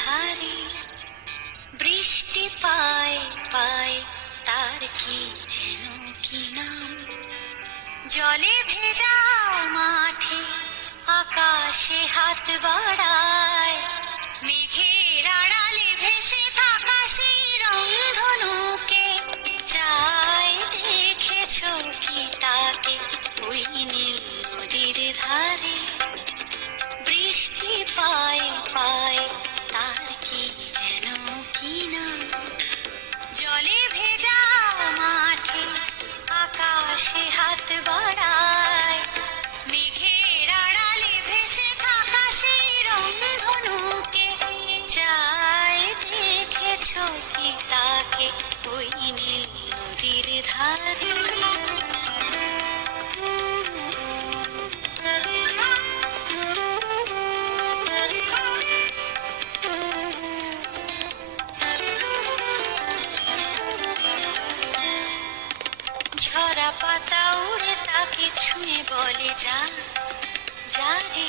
ধারে, বৃষ্টি পায় পায়, তার কি যেন কি নাম? জলে ভেজা মাঠে আকাশে হাত বাড়ায়, মেঘে ঝরা পাতা উড়ে তাকে ছুঁয়ে বলে যা যা রে।